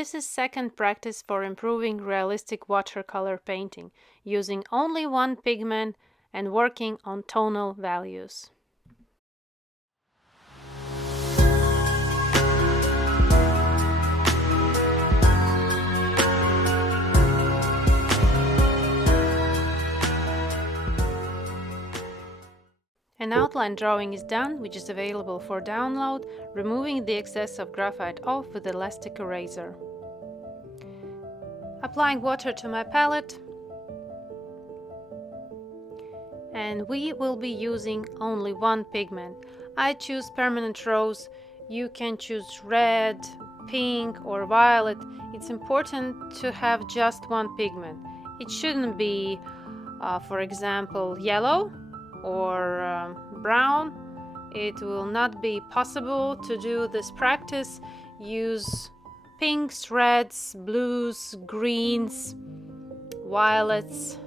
This is second practice for improving realistic watercolor painting, using only one pigment and working on tonal values. An outline drawing is done, which is available for download, removing the excess of graphite off with elastic eraser. Applying water to my palette, and we will be using only one pigment. I choose permanent rose. You can choose red, pink or violet. It's important to have just one pigment. It shouldn't be, for example, yellow or brown. It will not be possible to do this practice. Use pinks, reds, blues, greens, violets,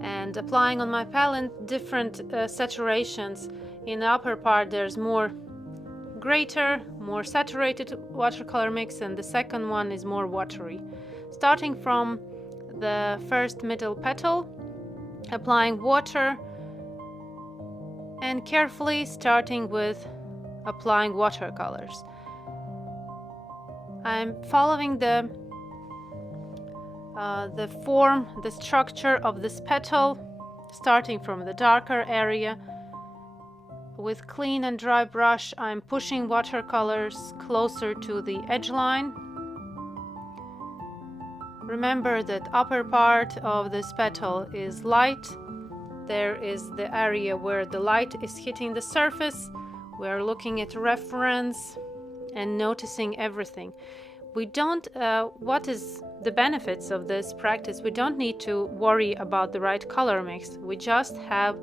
and applying on my palette different saturations. In the upper part there's more saturated watercolor mix, and the second one is more watery. Starting from the first middle petal, applying water and carefully starting with applying watercolors. I'm following the form, the structure of this petal, starting from the darker area. With clean and dry brush, I'm pushing watercolors closer to the edge line. Remember that upper part of this petal is light. There is the area where the light is hitting the surface. We're looking at reference and noticing everything. What is the benefits of this practice? We don't need to worry about the right color mix. We just have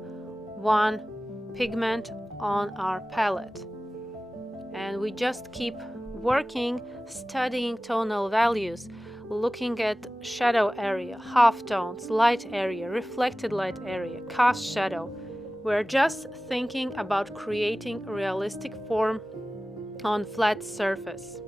one pigment on our palette. And we just keep working, studying tonal values, looking at shadow area, half tones, light area, reflected light area, cast shadow. We're just thinking about creating a realistic form on flat surface.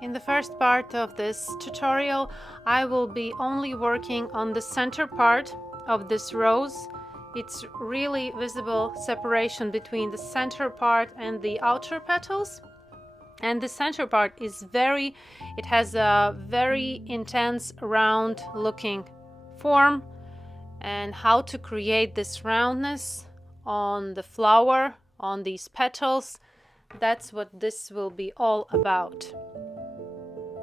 In the first part of this tutorial, I will be only working on the center part of this rose. It's really visible separation between the center part and the outer petals. And the center part is it has a very intense round looking form, and how to create this roundness on the flower, on these petals, that's what this will be all about.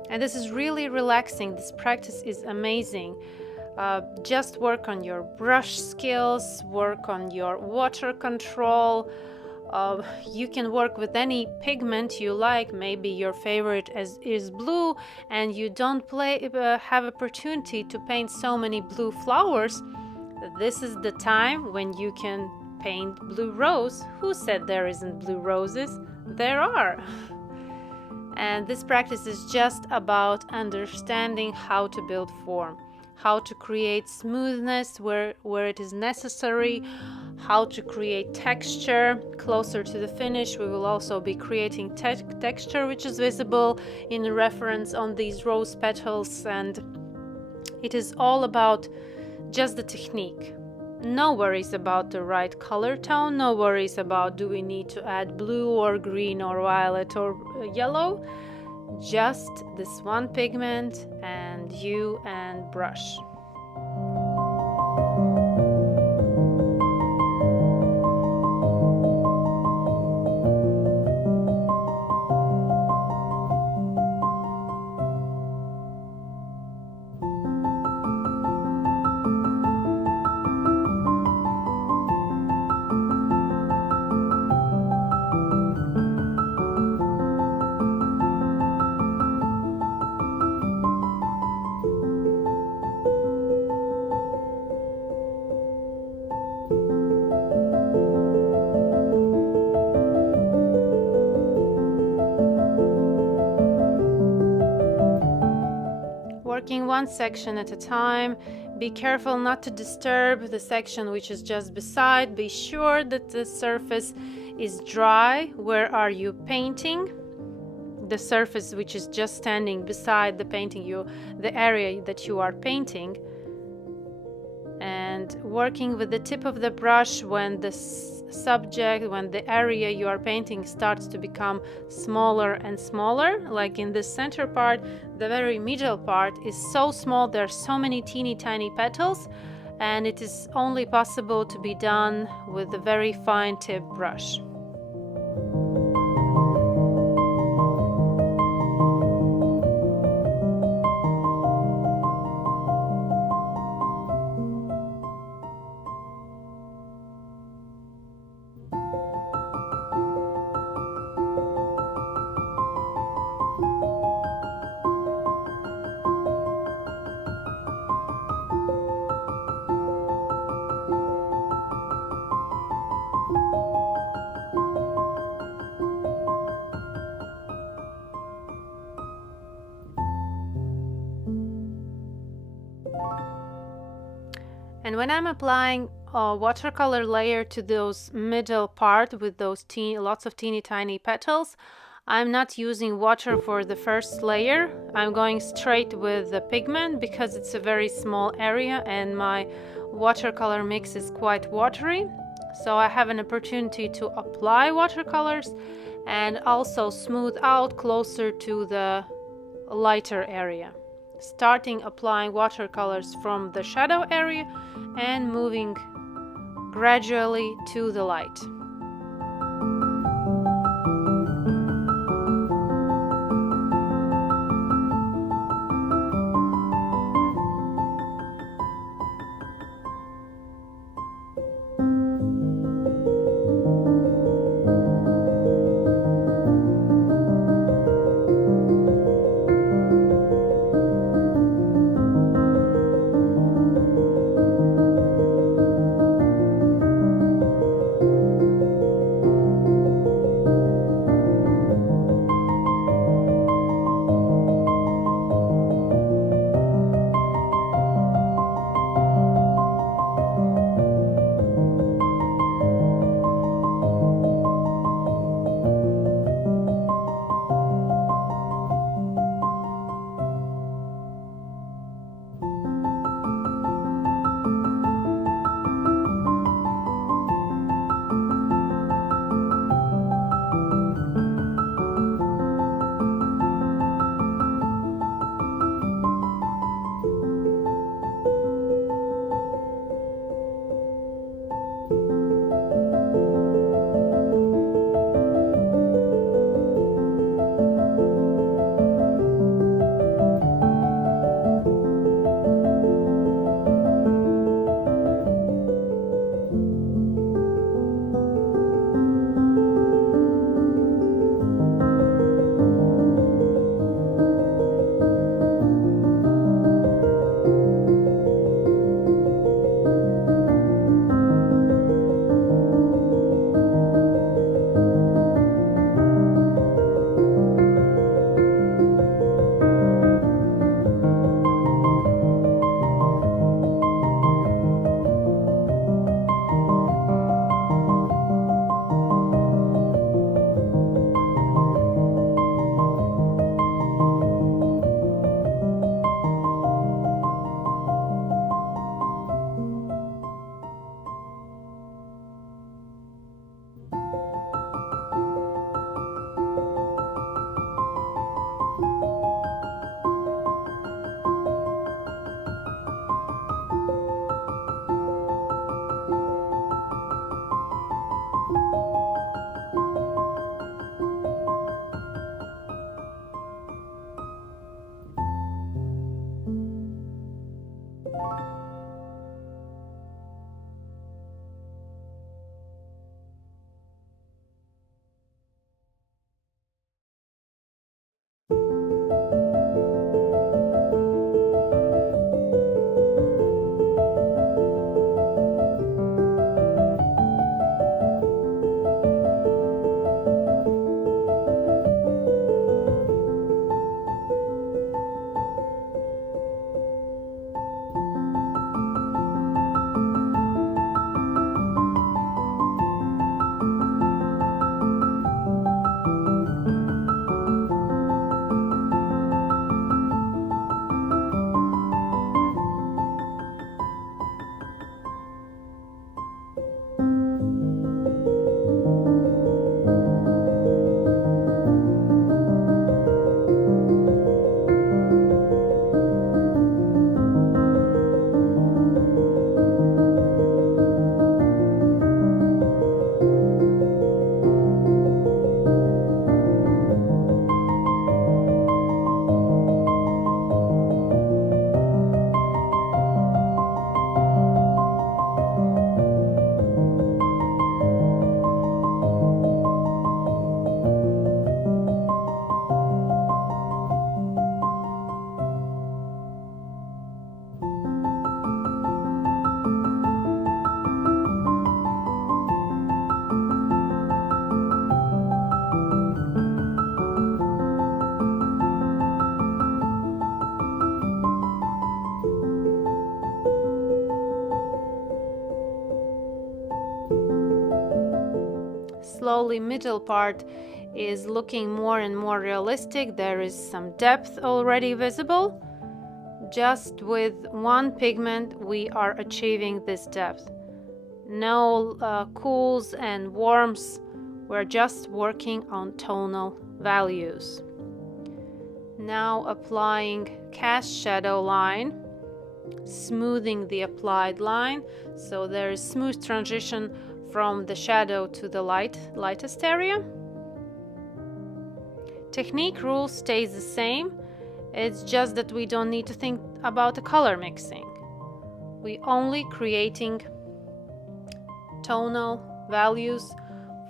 And this is really relaxing. This practice is amazing. Just work on your brush skills, work on your water control. You can work with any pigment you like. Maybe your favorite is blue and you don't have opportunity to paint so many blue flowers. This is the time when you can paint blue rose. Who said there isn't blue roses? There are. And this practice is just about understanding how to build form, how to create smoothness where it is necessary, how to create texture closer to the finish. We will also be creating texture which is visible in reference on these rose petals, and it is all about just the technique. No worries about the right color tone, no worries about do we need to add blue or green or violet or yellow. Just this one pigment and you and brush. working one section at a time. Be careful not to disturb the section which is just beside. Be sure that the surface is dry. Where are you painting? The surface which is just standing beside the painting, the area that you are painting. And working with the tip of the brush when the when the area you are painting starts to become smaller and smaller, like in this center part, the very middle part is so small, there are so many teeny tiny petals, and it is only possible to be done with a very fine tip brush. And when I'm applying a watercolor layer to those middle part with those lots of teeny tiny petals, I'm not using water for the first layer. I'm going straight with the pigment because it's a very small area and my watercolor mix is quite watery. So I have an opportunity to apply watercolors and also smooth out closer to the lighter area. Starting applying watercolors from the shadow area and moving gradually to the light. slowly middle part is looking more and more realistic. There is some depth already visible. Just with one pigment we are achieving this depth. No cools and warms. We're just working on tonal values. Now applying cast shadow line, smoothing the applied line so there is smooth transition from the shadow to the lightest area. Technique rule stays the same. It's just that we don't need to think about the color mixing. We only creating tonal values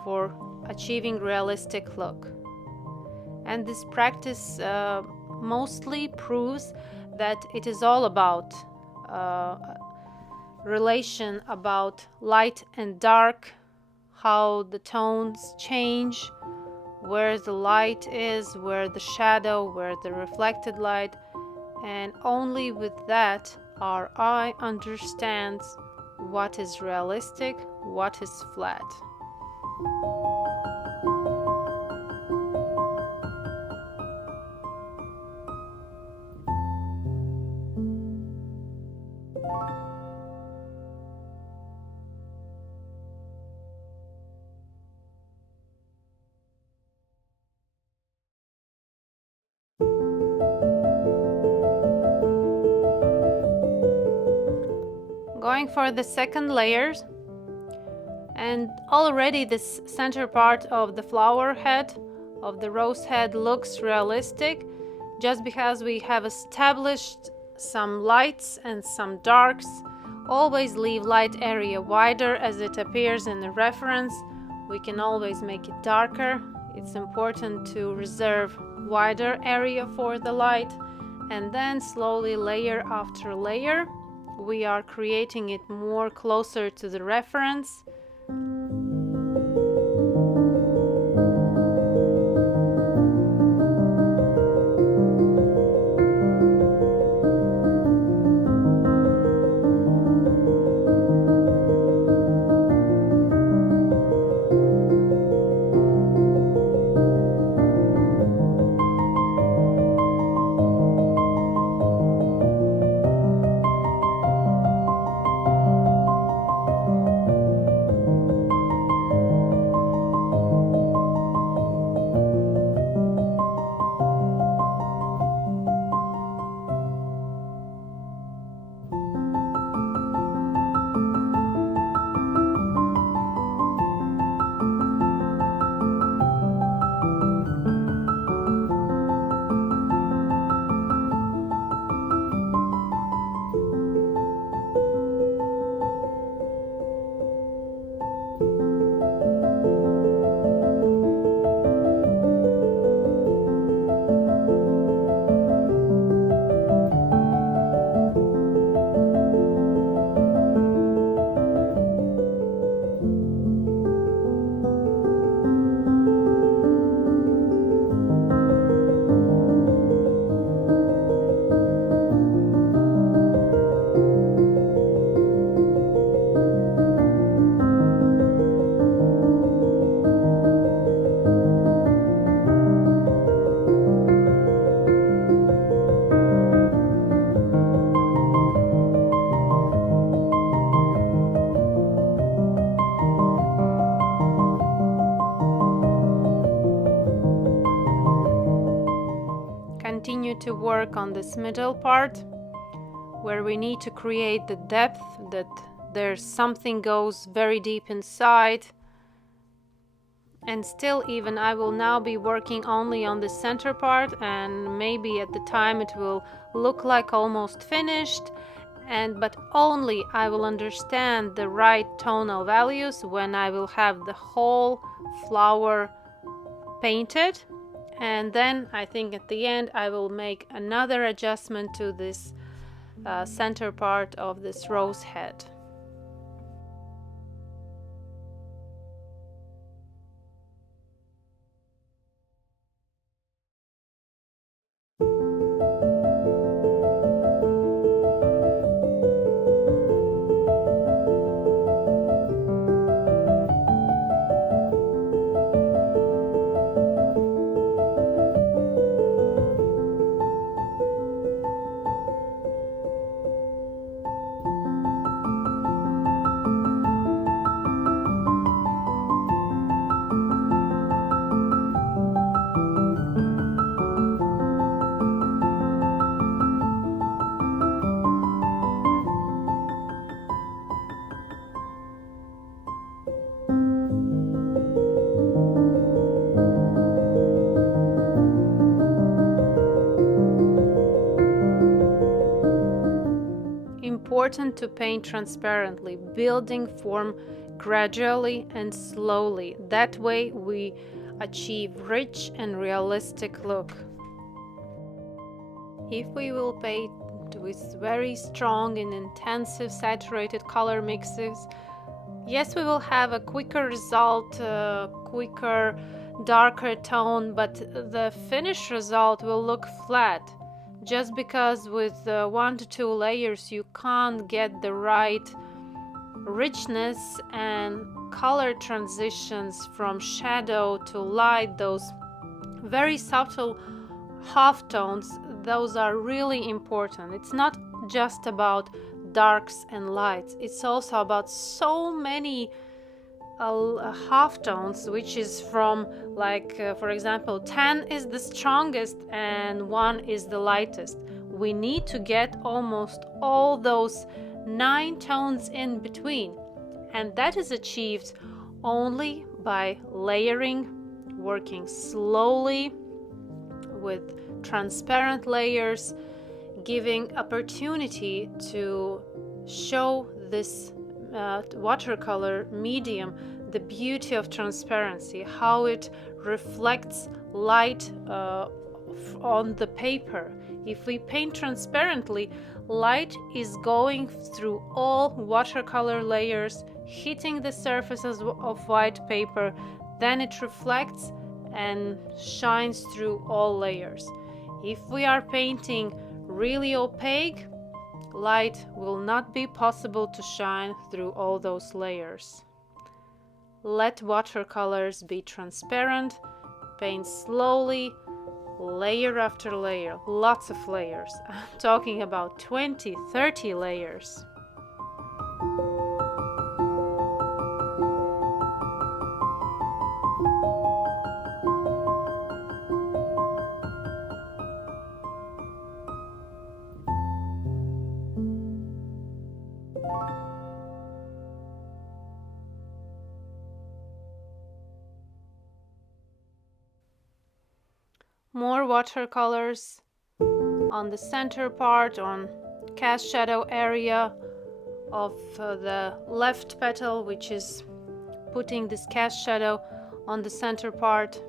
for achieving realistic look. And this practice mostly proves that it is all about relation about light and dark, how the tones change, where the light is, where the shadow, where the reflected light, and only with that our eye understands what is realistic, what is flat. Going for the second layers, and already this center part of the flower head, of the rose head, looks realistic just because we have established some lights and some darks. Always leave light area wider as it appears in the reference. We can always make it darker. It's important to reserve wider area for the light, and then slowly layer after layer we are creating it more closer to the reference. Continue to work on this middle part where we need to create the depth, that there's something goes very deep inside. And still, even I will now be working only on the center part, and maybe at the time it will look like almost finished, but only I will understand the right tonal values when I will have the whole flower painted. And then I think at the end I will make another adjustment to this center part of this rose head. important to paint transparently, building form gradually and slowly. That way we achieve rich and realistic look. If we will paint with very strong and intensive saturated color mixes, yes, we will have a quicker result, quicker, darker tone, but the finished result will look flat. Just because with 1 to 2 layers you can't get the right richness and color transitions from shadow to light, those very subtle half tones, those are really important. It's not just about darks and lights, it's also about so many half tones, which is from for example 10 is the strongest and 1 is the lightest. We need to get almost all those 9 tones in between, and that is achieved only by layering, working slowly with transparent layers, giving opportunity to show this watercolor medium the beauty of transparency, how it reflects light on the paper. If we paint transparently, light is going through all watercolor layers, hitting the surfaces of white paper, then it reflects and shines through all layers. If we are painting really opaque, light will not be possible to shine through all those layers. Let watercolors be transparent, paint slowly, layer after layer, lots of layers. I'm talking about 20, 30 layers. More watercolors on the center part, on cast shadow area of the left petal, which is putting this cast shadow on the center part,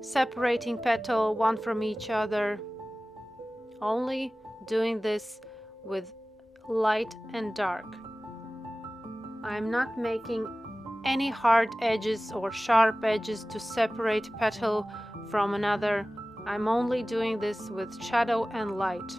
separating petal one from each other, only doing this with light and dark. I'm not making any hard edges or sharp edges to separate petal from another. I'm only doing this with shadow and light.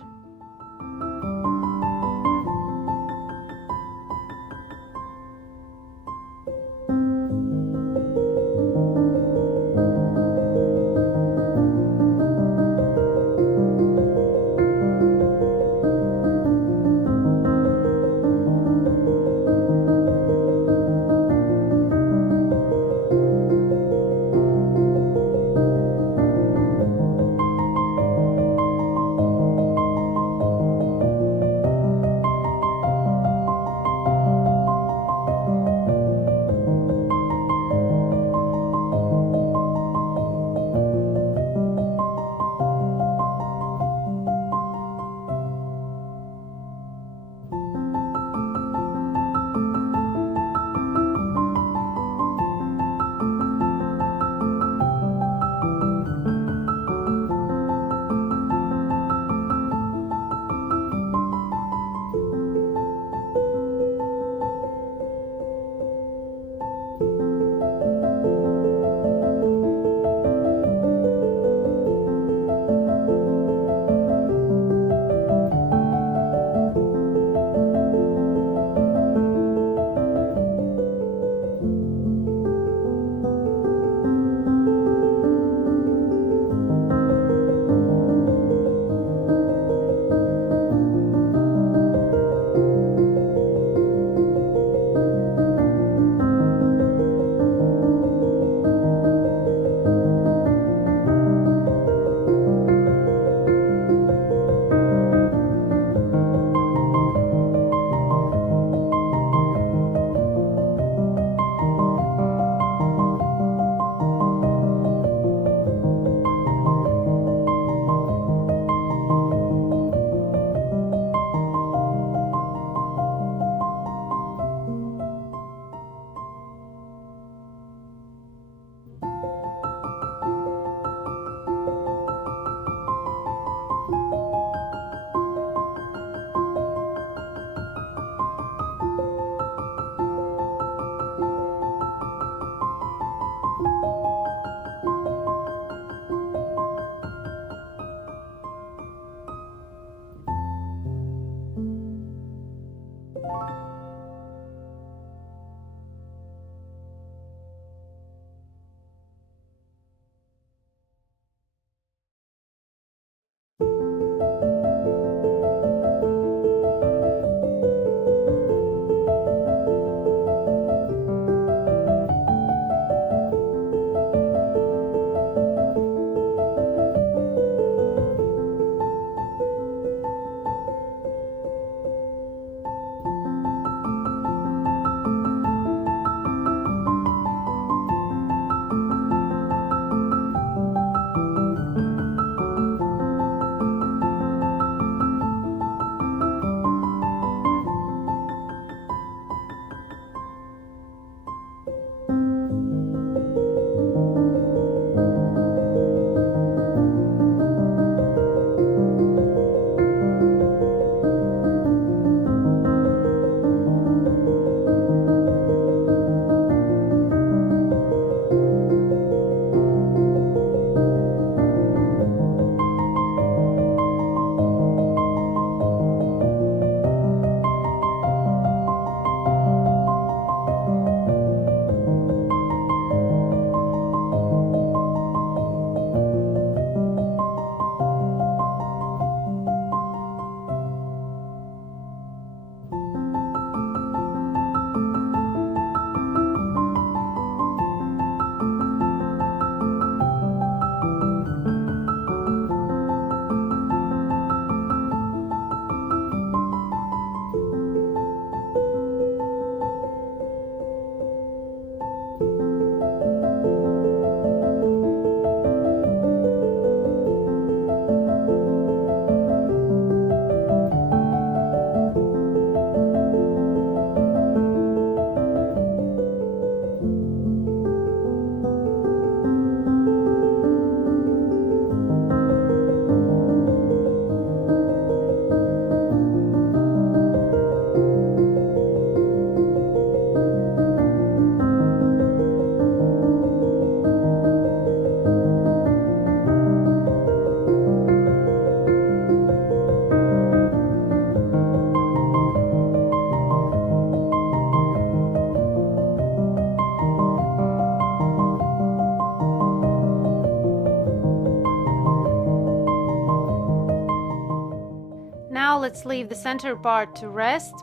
let's leave the center part to rest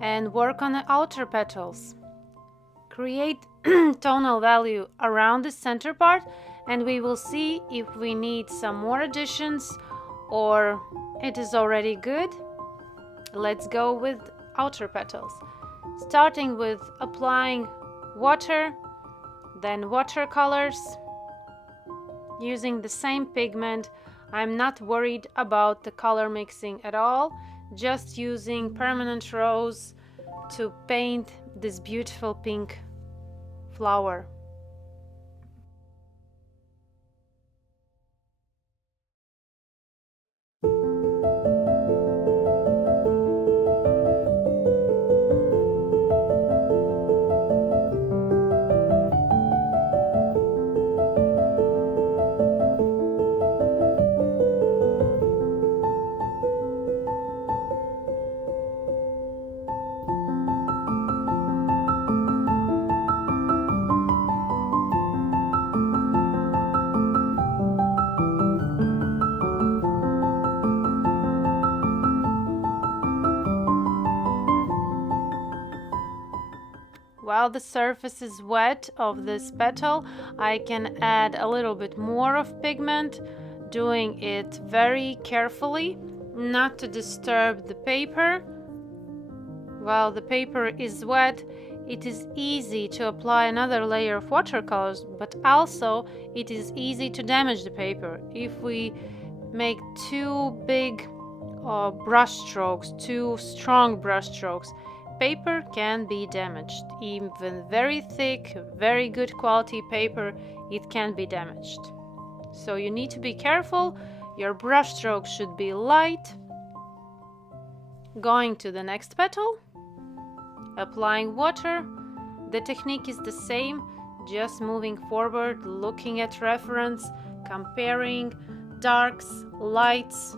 and work on the outer petals. Create tonal value around the center part, and we will see if we need some more additions or it is already good. Let's go with outer petals, starting with applying water, then watercolors. Using the same pigment, I'm not worried about the color mixing at all, just using permanent rose to paint this beautiful pink flower. While the surface is wet of this petal, I can add a little bit more of pigment, doing it very carefully, not to disturb the paper. While the paper is wet, it is easy to apply another layer of watercolors, but also it is easy to damage the paper. If we make too big brush strokes, too strong brush strokes, paper can be damaged. Even very thick, very good quality paper, it can be damaged. So you need to be careful. Your brush strokes should be light. Going to the next petal, applying water. The technique is the same, just moving forward, looking at reference, comparing darks, lights.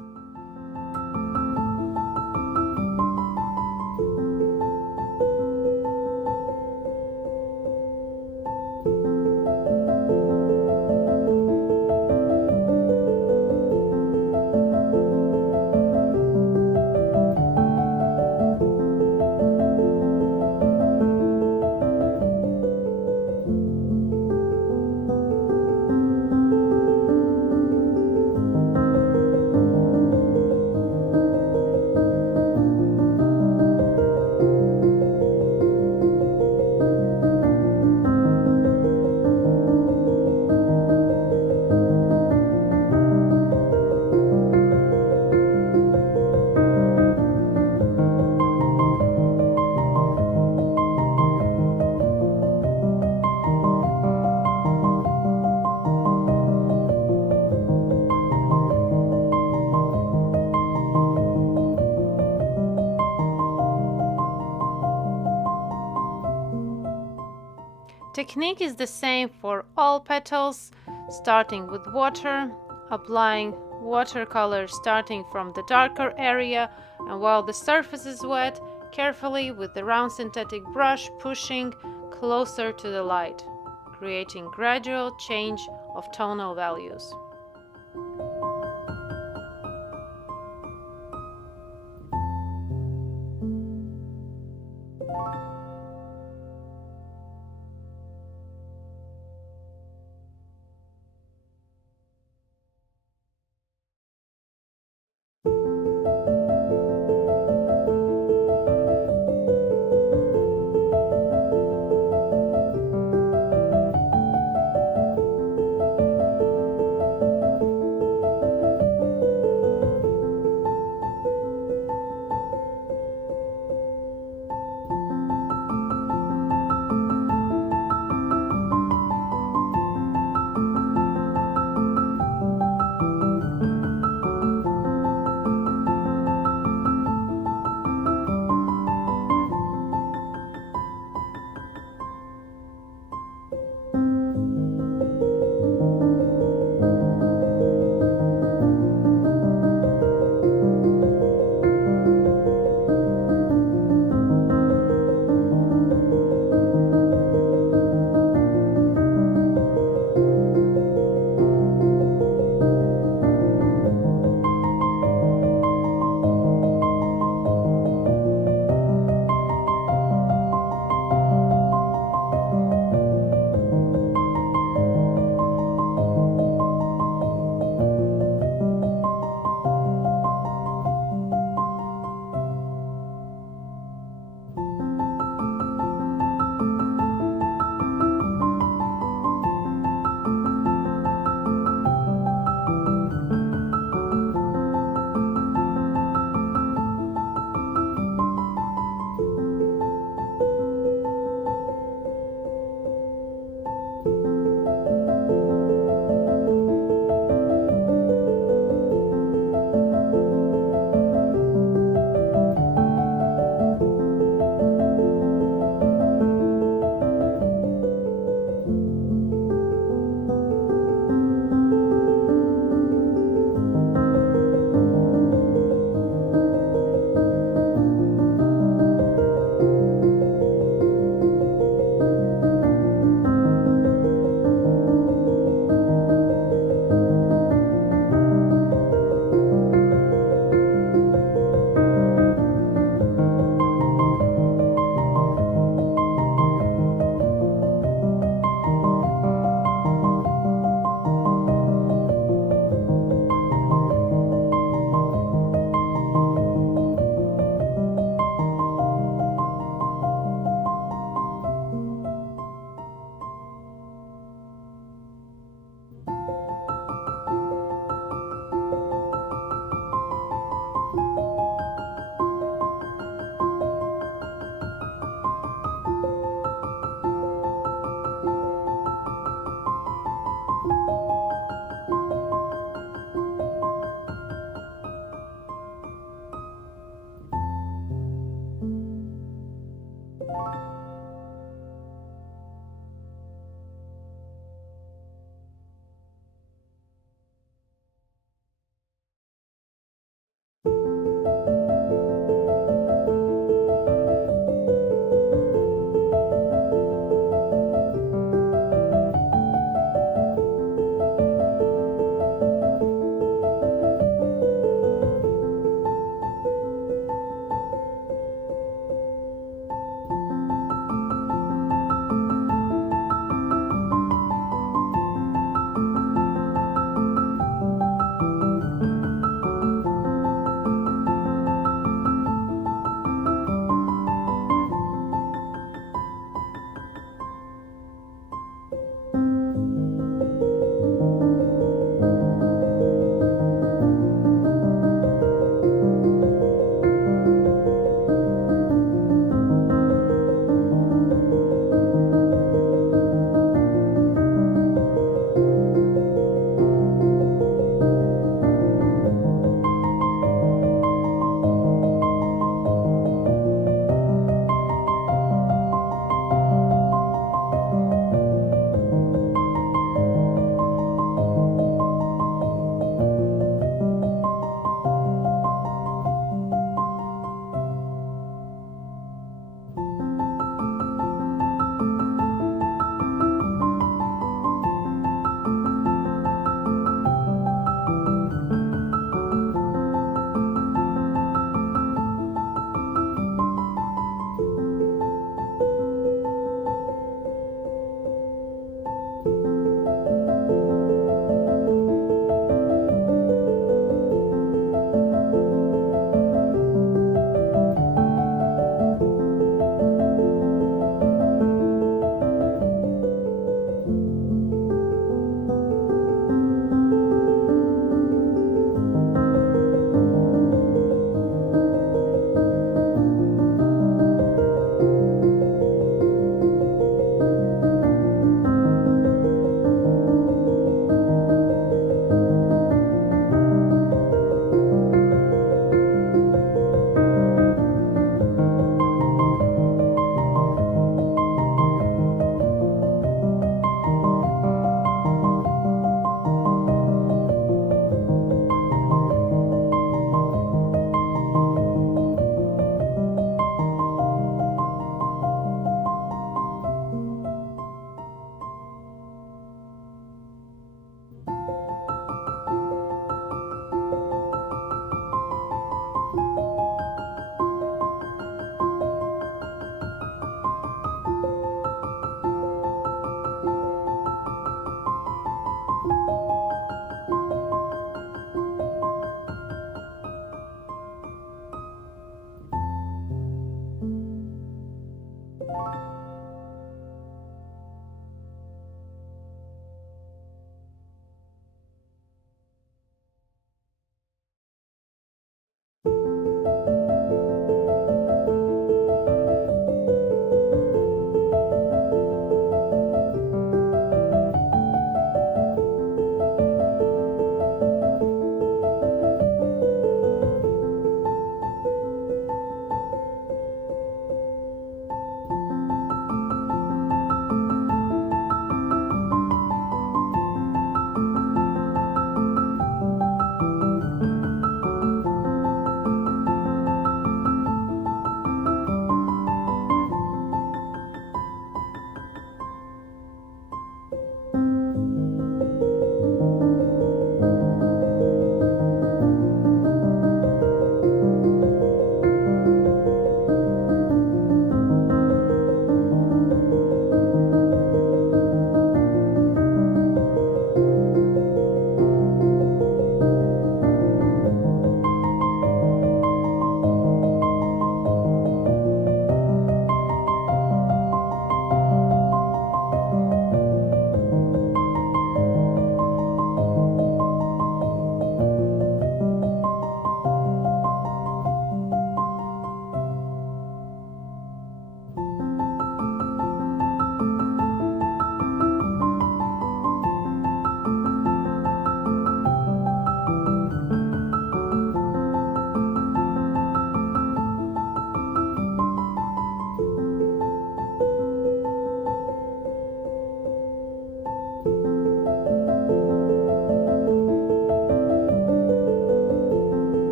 Technique is the same for all petals, starting with water, applying watercolor starting from the darker area, and while the surface is wet, carefully with the round synthetic brush pushing closer to the light, creating gradual change of tonal values.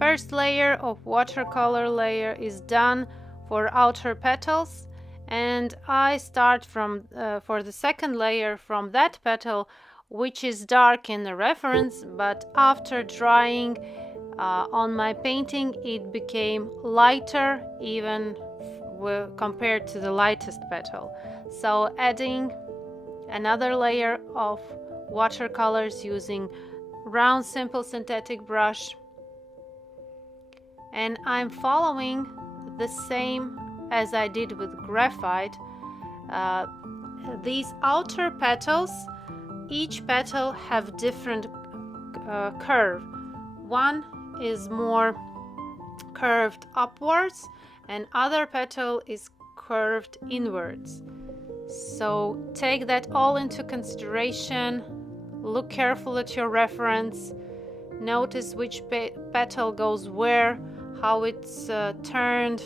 First layer of watercolor layer is done for outer petals, and I start from for the second layer from that petal which is dark in the reference, but after drying on my painting it became lighter even compared to the lightest petal. So adding another layer of watercolors using round simple synthetic brush, and I'm following the same as I did with graphite. These outer petals, each petal have different curve. One is more curved upwards and other petal is curved inwards. So take that all into consideration. Look carefully at your reference. Notice which petal goes where, how it's turned.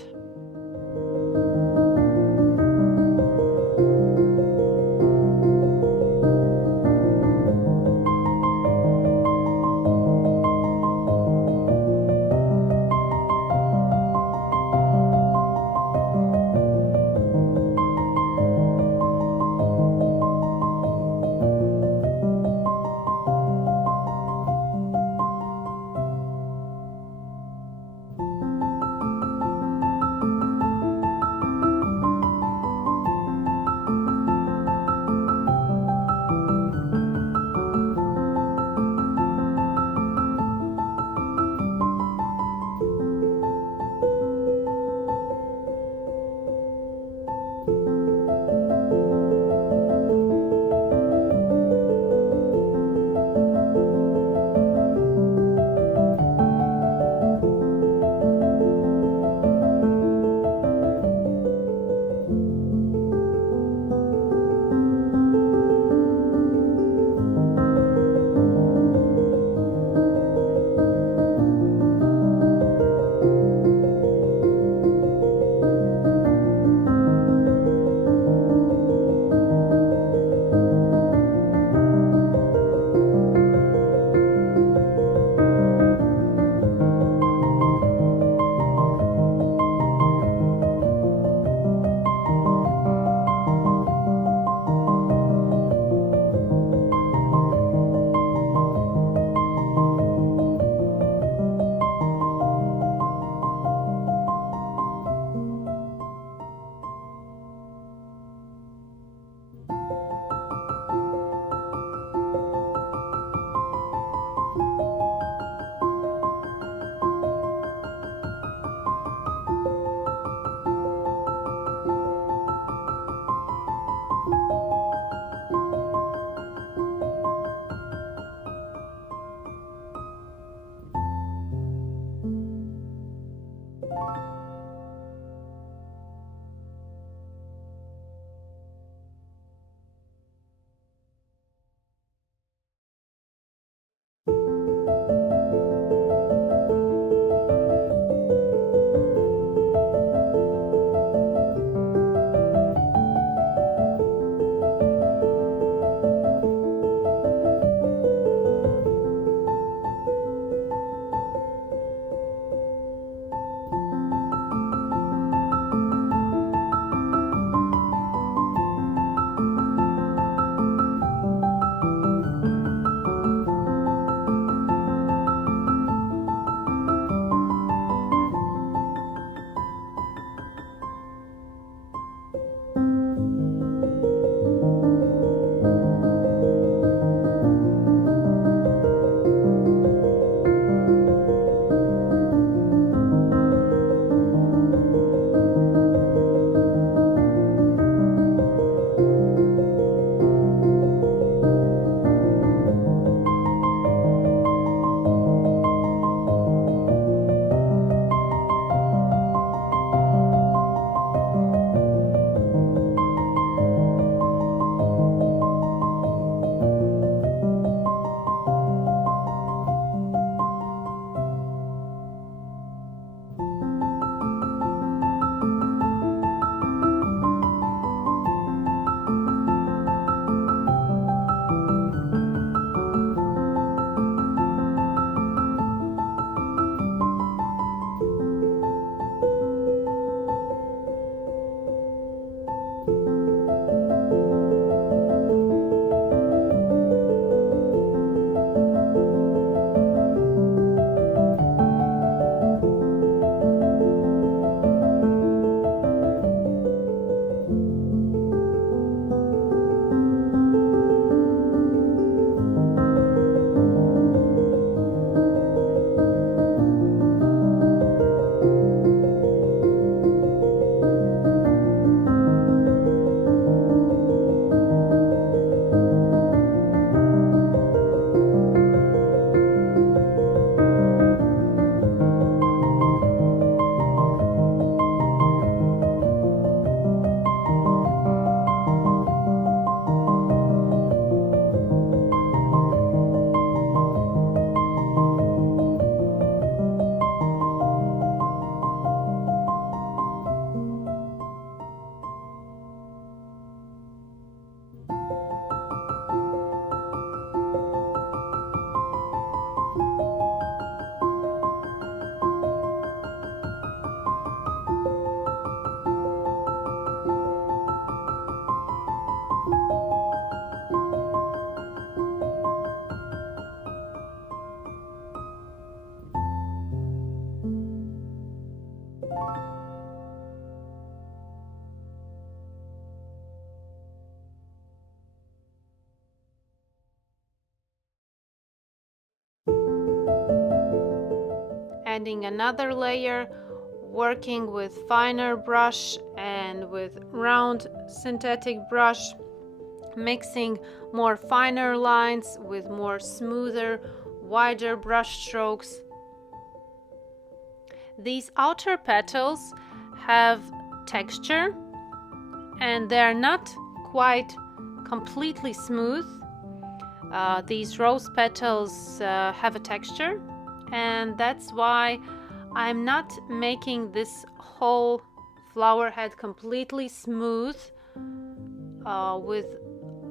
finding another layer, working with finer brush and with round synthetic brush, mixing more finer lines with more smoother, wider brush strokes. These outer petals have texture and they're not quite completely smooth. These rose petals have a texture, and that's why I'm not making this whole flower head completely smooth with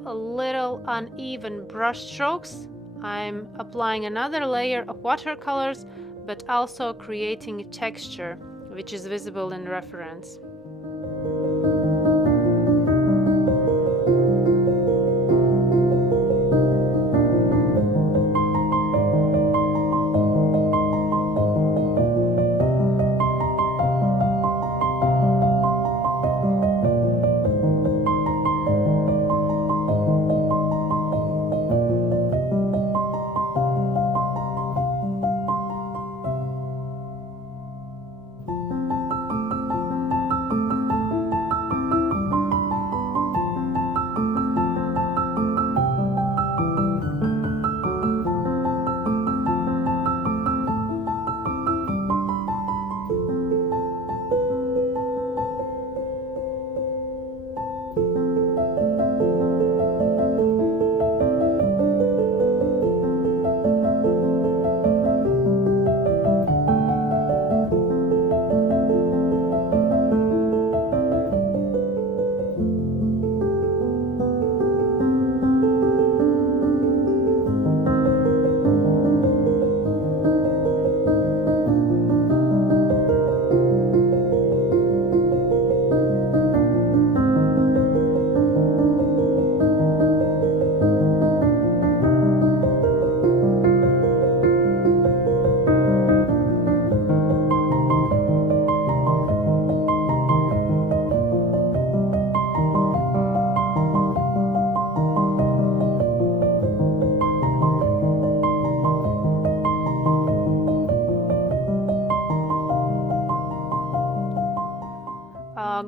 a little uneven brush strokes. I'm applying another layer of watercolors, but also creating a texture which is visible in reference.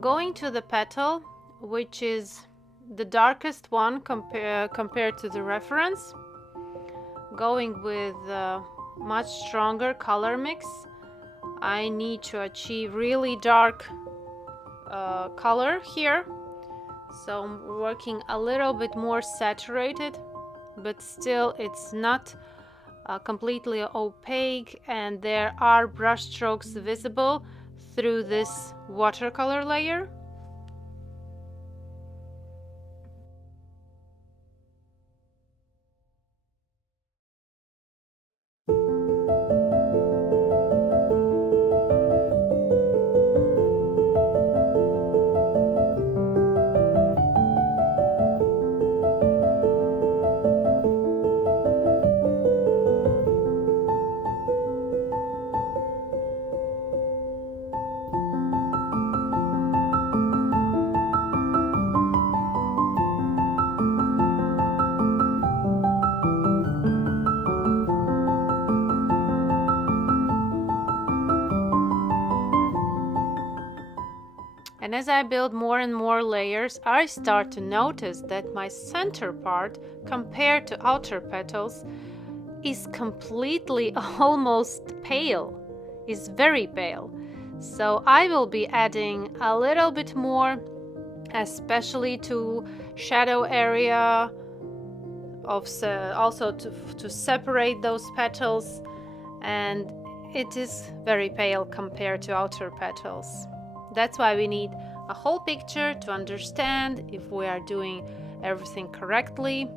Going to the petal, which is the darkest one compared to the reference, going with a much stronger color mix. I need to achieve really dark color here, so I'm working a little bit more saturated, but still it's not completely opaque, and there are brush strokes visible through this watercolor layer. And as I build more and more layers, I start to notice that my center part, compared to outer petals, is completely almost pale, is very pale. So I will be adding a little bit more, especially to shadow area, also to separate those petals, and it is very pale compared to outer petals. That's why we need a whole picture to understand if we are doing everything correctly.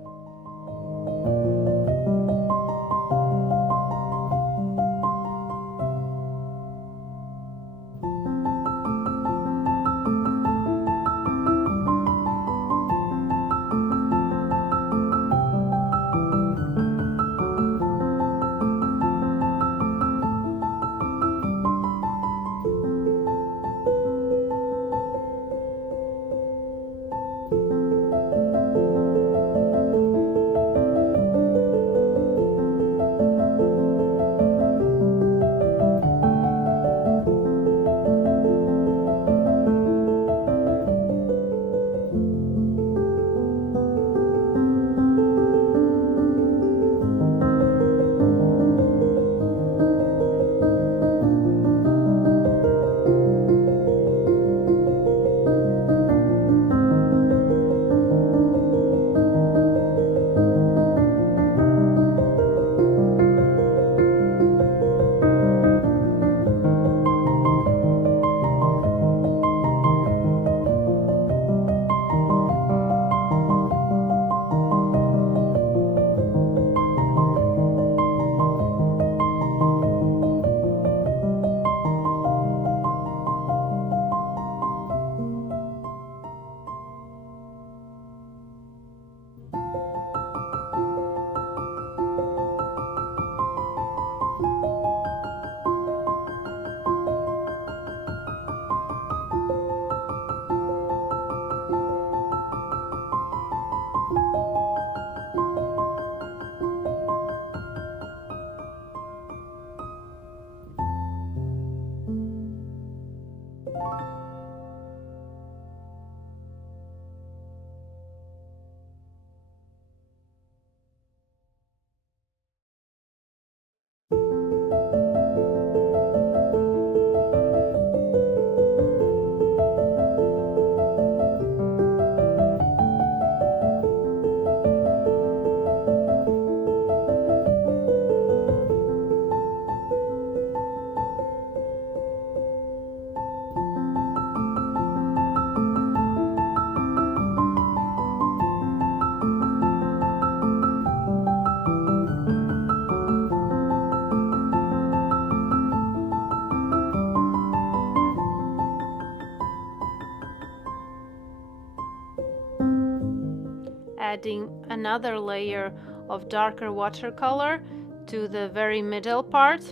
adding another layer of darker watercolor to the very middle part.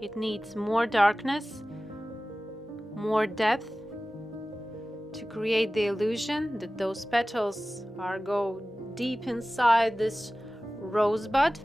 It needs more darkness, more depth to create the illusion that those petals go deep inside this rosebud.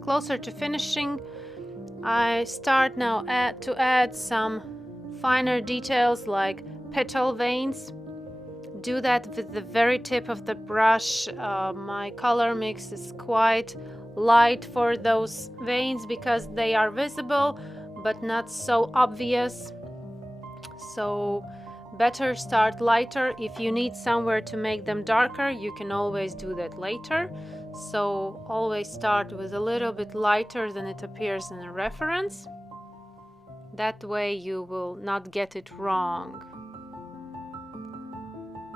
Closer to finishing, I start now to add some finer details like petal veins. Do that with the very tip of the brush. My color mix is quite light for those veins because they are visible but not so obvious. So better start lighter. If you need somewhere to make them darker, you can always do that later. So always start with a little bit lighter than it appears in a reference. That way you will not get it wrong.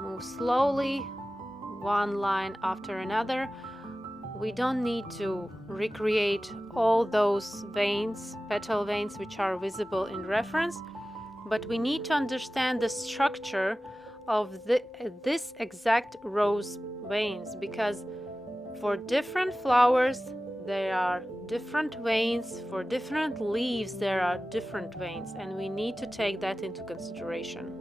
Move slowly, one line after another. We don't need to recreate all those veins, petal veins, which are visible in reference, but we need to understand the structure of this exact rose veins, because for different flowers there are different veins, for different leaves there are different veins, and we need to take that into consideration.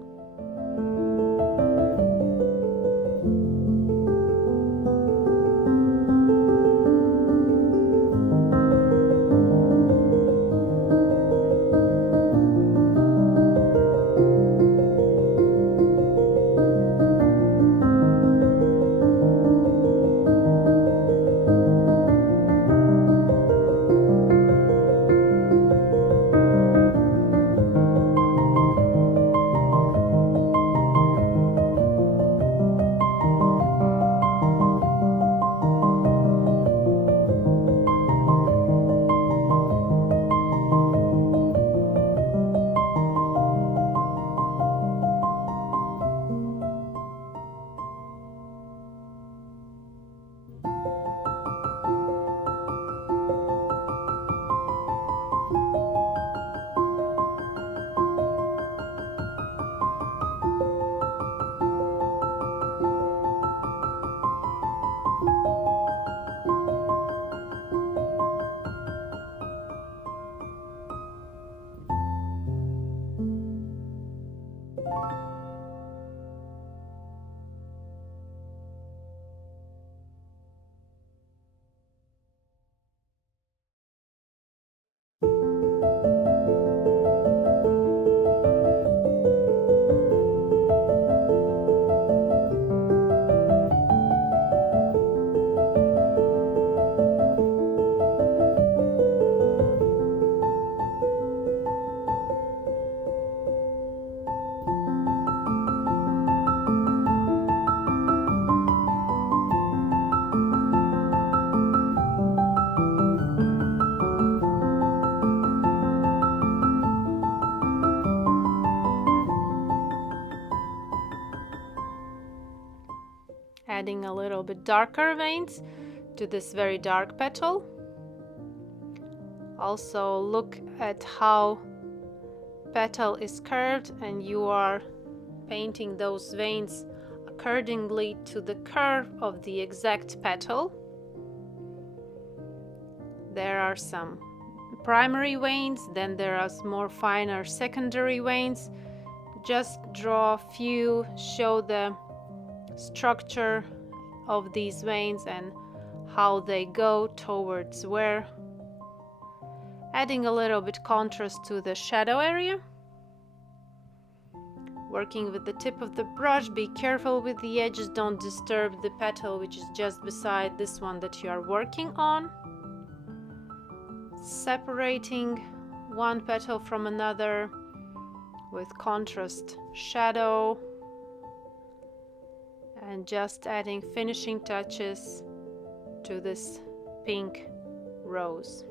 adding a little bit darker veins to this very dark petal. Also look at how petal is curved, and you are painting those veins accordingly to the curve of the exact petal. There are some primary veins, then there are more finer secondary veins. Just draw a few, show the structure of these veins and how they go towards where. Adding a little bit contrast to the shadow area. Working with the tip of the brush, be careful with the edges, don't disturb the petal which is just beside this one that you are working on. Separating one petal from another with contrast shadow, and just adding finishing touches to this pink rose.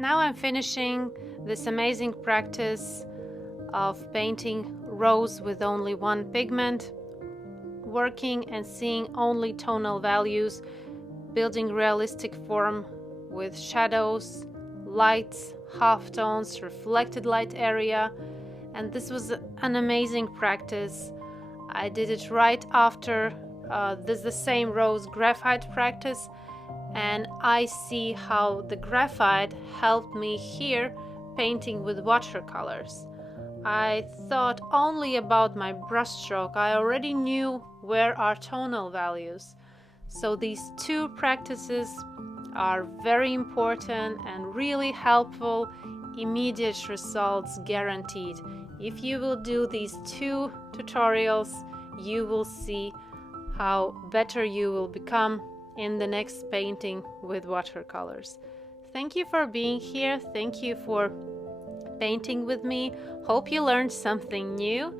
Now I'm finishing this amazing practice of painting rose with only one pigment, working and seeing only tonal values, building realistic form with shadows, lights, halftones, reflected light area, and this was an amazing practice. I did it right after the same rose graphite practice, and I see how the graphite helped me here painting with watercolors. I thought only about my brushstroke. I already knew where are tonal values. So these two practices are very important and really helpful. Immediate results guaranteed. If you will do these two tutorials, you will see how better you will become in the next painting with watercolors. Thank you for being here. Thank you for painting with me. Hope you learned something new.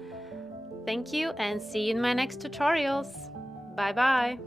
Thank you and see you in my next tutorials. Bye bye.